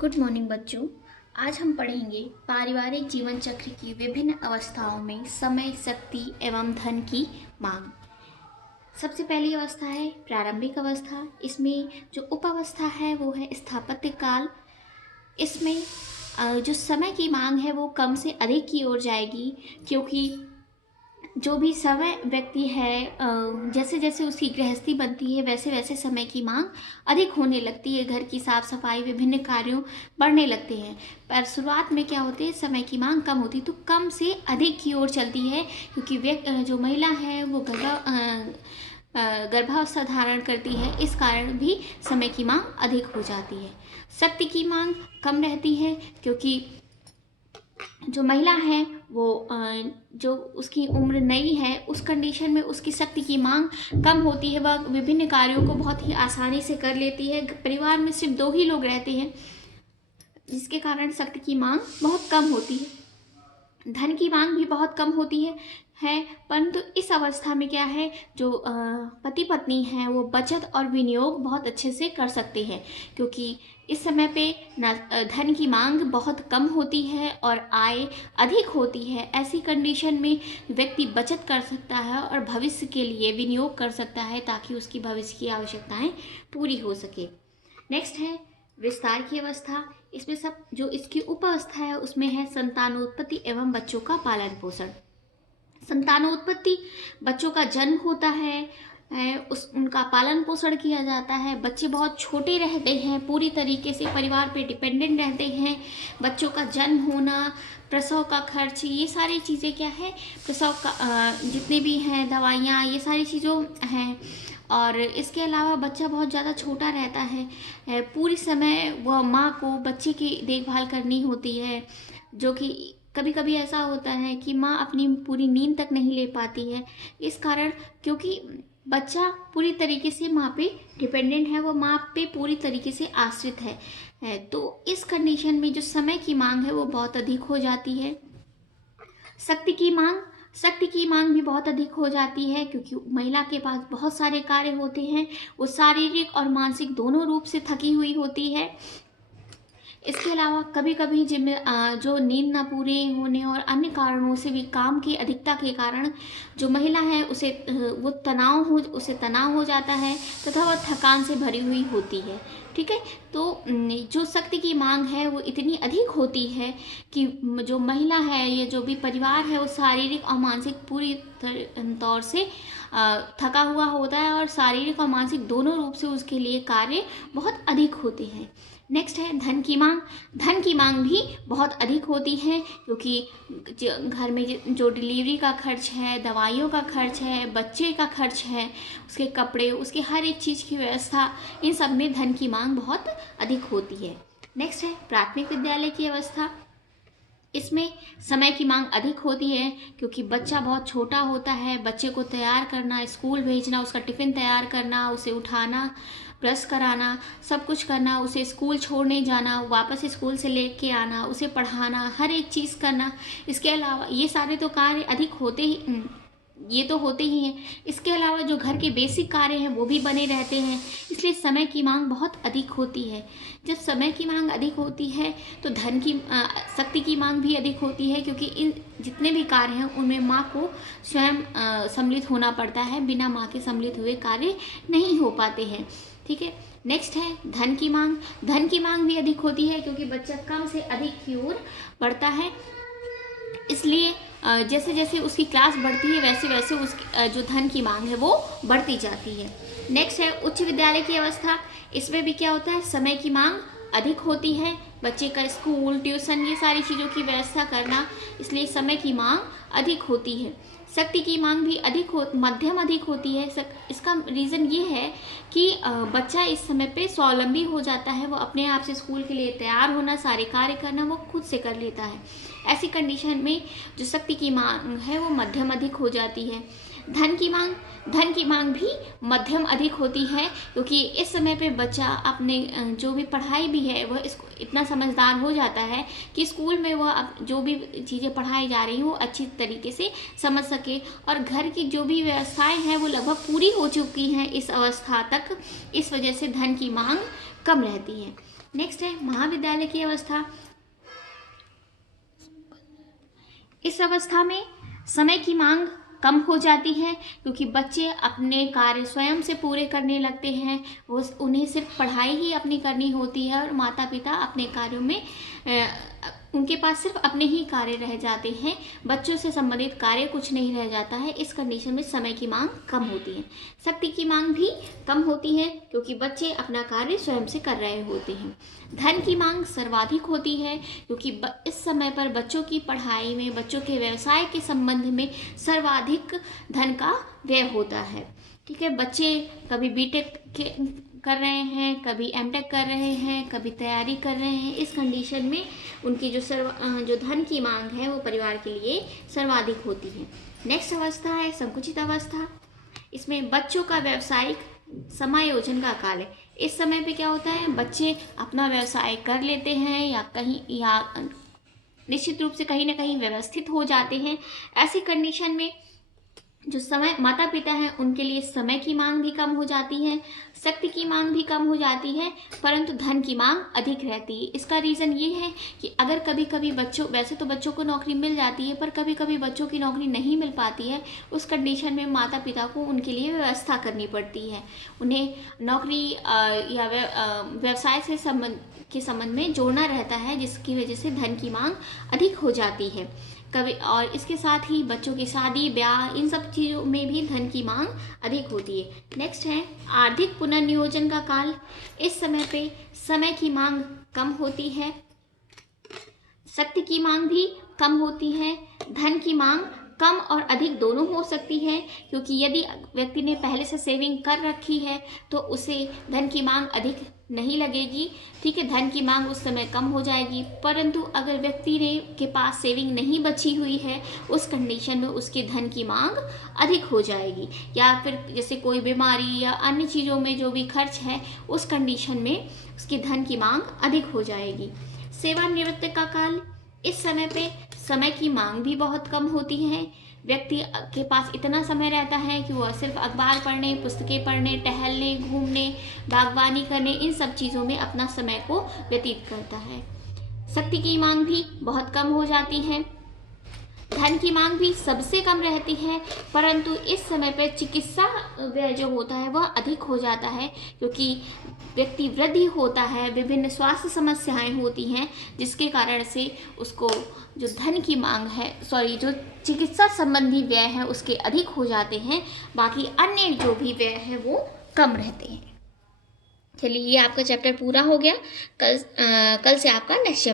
Good morning बच्चों। आज हम पढ़ेंगे पारिवारिक जीवन चक्र की विभिन्न अवस्थाओं में समय, शक्ति एवं धन की मांग। सबसे पहली अवस्था है प्रारंभिक अवस्था। इसमें जो उप अवस्था है वो है स्थापत्य काल। इसमें जो समय की मांग है वो कम से अधिक की ओर जाएगी, क्योंकि जो भी समय व्यक्ति है जैसे जैसे उसकी गृहस्थी बनती है वैसे वैसे समय की मांग अधिक होने लगती है। घर की साफ सफाई, विभिन्न कार्यों बढ़ने लगते हैं। पर शुरुआत में क्या होते हैं, समय की मांग कम होती है, तो कम से अधिक की ओर चलती है, क्योंकि जो महिला है वो गर्भावस्था धारण करती है। इस कारण भी समय की मांग अधिक हो जाती है। शक्ति की मांग कम रहती है, क्योंकि जो महिला है वो जो उसकी उम्र नई है उस कंडीशन में उसकी शक्ति की मांग कम होती है। वह विभिन्न कार्यों को बहुत ही आसानी से कर लेती है। परिवार में सिर्फ 2 ही लोग रहते हैं, जिसके कारण शक्ति की मांग बहुत कम होती है। धन की मांग भी बहुत कम होती है। परंतु इस अवस्था में क्या है, जो पति पत्नी हैं वो बचत और विनियोग बहुत अच्छे से कर सकते हैं, क्योंकि इस समय पे धन की मांग बहुत कम होती है और आय अधिक होती है। ऐसी कंडीशन में व्यक्ति बचत कर सकता है और भविष्य के लिए विनियोग कर सकता है, ताकि उसकी भविष्य की आवश्यकताएं पूरी हो सके। नेक्स्ट है विस्तार की अवस्था। इसमें सब जो इसकी उप अवस्था है उसमें है संतानोत्पत्ति एवं बच्चों का पालन पोषण। संतानोत्पत्ति, बच्चों का जन्म होता है, उनका पालन पोषण किया जाता है। बच्चे बहुत छोटे रहते हैं, पूरी तरीके से परिवार पे डिपेंडेंट रहते हैं। बच्चों का जन्म होना, प्रसव का खर्च, ये सारी चीज़ें क्या है, प्रसव का जितने भी हैं दवाइयाँ, ये सारी चीज़ों हैं। और इसके अलावा बच्चा बहुत ज़्यादा छोटा रहता है, पूरी समय वह माँ को बच्चे की देखभाल करनी होती है, जो कि कभी कभी ऐसा होता है कि माँ अपनी पूरी नींद तक नहीं ले पाती है। इस कारण, क्योंकि बच्चा पूरी तरीके से माँ पे डिपेंडेंट है, वो माँ पे पूरी तरीके से आश्रित है, तो इस कंडीशन में जो समय की मांग है वो बहुत अधिक हो जाती है। शक्ति की मांग भी बहुत अधिक हो जाती है, क्योंकि महिला के पास बहुत सारे कार्य होते हैं। वो शारीरिक और मानसिक दोनों रूप से थकी हुई होती है। इसके अलावा कभी कभी जो नींद न पूरे होने और अन्य कारणों से भी, काम की अधिकता के कारण जो महिला है उसे तनाव हो जाता है, तथा वह थकान से भरी हुई होती है। ठीक है, तो जो शक्ति की मांग है वो इतनी अधिक होती है कि जो महिला है, ये जो भी परिवार है, वो शारीरिक और मानसिक पूरी तौर से थका हुआ होता है, और शारीरिक और मानसिक दोनों रूप से उसके लिए कार्य बहुत अधिक होते हैं। नेक्स्ट है धन की मांग। धन की मांग भी बहुत अधिक होती है, क्योंकि घर में जो डिलीवरी का खर्च है, दवाइयों का खर्च है, बच्चे का खर्च है, उसके कपड़े, उसके हर एक चीज़ की व्यवस्था, इन सब में धन की मांग बहुत अधिक होती है। नेक्स्ट है प्राथमिक विद्यालय की अवस्था। इसमें समय की मांग अधिक होती है, क्योंकि बच्चा बहुत छोटा होता है। बच्चे को तैयार करना, स्कूल भेजना, उसका टिफ़िन तैयार करना, उसे उठाना, ब्रश कराना, सब कुछ करना, उसे स्कूल छोड़ने जाना, वापस स्कूल से लेके आना, उसे पढ़ाना, हर एक चीज़ करना। इसके अलावा ये सारे तो कार्य अधिक होते ही, ये तो होते ही हैं। इसके अलावा जो घर के बेसिक कार्य हैं वो भी बने रहते हैं, इसलिए समय की मांग बहुत अधिक होती है। जब समय की मांग अधिक होती है तो शक्ति की मांग भी अधिक होती है, क्योंकि इन जितने भी कार्य हैं उनमें माँ को स्वयं सम्मिलित होना पड़ता है। बिना माँ के सम्मिलित हुए कार्य नहीं हो पाते हैं। ठीक है, नेक्स्ट है धन की मांग। धन की मांग भी अधिक होती है, क्योंकि बच्चा कम से अधिक की ओर बढ़ता है, इसलिए जैसे जैसे उसकी क्लास बढ़ती है वैसे वैसे उसकी जो धन की मांग है वो बढ़ती जाती है। नेक्स्ट है उच्च विद्यालय की अवस्था। इसमें भी क्या होता है, समय की मांग अधिक होती है। बच्चे का स्कूल, ट्यूशन, ये सारी चीज़ों की व्यवस्था करना, इसलिए समय की मांग अधिक होती है। शक्ति की मांग भी मध्यम अधिक होती है। इसका रीज़न ये है कि बच्चा इस समय पे स्वावलंबी हो जाता है, वो अपने आप से स्कूल के लिए तैयार होना, सारे कार्य करना वो खुद से कर लेता है। ऐसी कंडीशन में जो शक्ति की मांग है वो मध्यम अधिक हो जाती है। धन की मांग भी मध्यम अधिक होती है, क्योंकि इस समय पे बच्चा अपने जो भी पढ़ाई भी है वह इसको इतना समझदार हो जाता है कि स्कूल में वह जो भी चीज़ें पढ़ाई जा रही हैं वो अच्छी तरीके से समझ सके, और घर की जो भी व्यवस्थाएं हैं वो लगभग पूरी हो चुकी हैं इस अवस्था तक। इस वजह से धन की मांग कम रहती है। नेक्स्ट है महाविद्यालय की अवस्था। इस अवस्था में समय की मांग कम हो जाती है क्योंकि बच्चे अपने कार्य स्वयं से पूरे करने लगते हैं। वो उन्हें सिर्फ पढ़ाई ही अपनी करनी होती है और माता पिता अपने कार्यों में उनके पास सिर्फ अपने ही कार्य रह जाते हैं, बच्चों से संबंधित कार्य कुछ नहीं रह जाता है। इस कंडीशन में समय की मांग कम होती है। शक्ति की मांग भी कम होती है क्योंकि बच्चे अपना कार्य स्वयं से कर रहे होते हैं। धन की मांग सर्वाधिक होती है क्योंकि इस समय पर बच्चों की पढ़ाई में, बच्चों के व्यवसाय के संबंध में सर्वाधिक धन का व्यय होता है। ठीक है, बच्चे कभी बीटेक कर रहे हैं, कभी एमटेक कर रहे हैं, कभी तैयारी कर रहे हैं। इस कंडीशन में उनकी जो धन की मांग है वो परिवार के लिए सर्वाधिक होती है। नेक्स्ट अवस्था है संकुचित अवस्था। इसमें बच्चों का व्यवसायिक समायोजन का काल है। इस समय पे क्या होता है, बच्चे अपना व्यवसाय कर लेते हैं या निश्चित रूप से कहीं ना कहीं व्यवस्थित हो जाते हैं। ऐसी कंडीशन में जो समय माता पिता हैं उनके लिए समय की मांग भी कम हो जाती है, शक्ति की मांग भी कम हो जाती है, परंतु धन की मांग अधिक रहती है। इसका रीज़न ये है कि अगर कभी कभी वैसे तो बच्चों को नौकरी मिल जाती है, पर कभी कभी बच्चों की नौकरी नहीं मिल पाती है। उस कंडीशन में माता पिता को उनके लिए व्यवस्था करनी पड़ती है, उन्हें नौकरी या व्यवसाय से संबंध में जोड़ना रहता है, जिसकी वजह से धन की मांग अधिक हो जाती है कभी। और इसके साथ ही बच्चों की शादी ब्याह इन सब चीज़ों में भी धन की मांग अधिक होती है। नेक्स्ट है आर्थिक पुनर्नियोजन का काल। इस समय पे समय की मांग कम होती है, शक्ति की मांग भी कम होती है, धन की मांग कम और अधिक दोनों हो सकती है क्योंकि यदि व्यक्ति ने पहले से सेविंग कर रखी है तो उसे धन की मांग अधिक नहीं लगेगी। ठीक है, धन की मांग उस समय कम हो जाएगी, परंतु अगर व्यक्ति ने के पास सेविंग नहीं बची हुई है उस कंडीशन में उसकी धन की मांग अधिक हो जाएगी। या फिर जैसे कोई बीमारी या अन्य चीज़ों में जो भी खर्च है उस कंडीशन में उसकी धन की मांग अधिक हो जाएगी। सेवानिवृत्ति का काल। इस समय पे समय की मांग भी बहुत कम होती है। व्यक्ति के पास इतना समय रहता है कि वह सिर्फ अखबार पढ़ने, पुस्तकें पढ़ने, टहलने, घूमने, बागवानी करने इन सब चीज़ों में अपना समय को व्यतीत करता है। शक्ति की मांग भी बहुत कम हो जाती है, धन की मांग भी सबसे कम रहती है, परंतु इस समय पर चिकित्सा व्यय जो होता है वह अधिक हो जाता है क्योंकि व्यक्ति वृद्धि होता है, विभिन्न स्वास्थ्य समस्याएं होती हैं, जिसके कारण से उसको जो धन की मांग है जो चिकित्सा संबंधी व्यय है उसके अधिक हो जाते हैं। बाकी अन्य जो भी व्यय है वो कम रहते हैं। चलिए, ये आपका चैप्टर पूरा हो गया। कल से आपका नेक्स्ट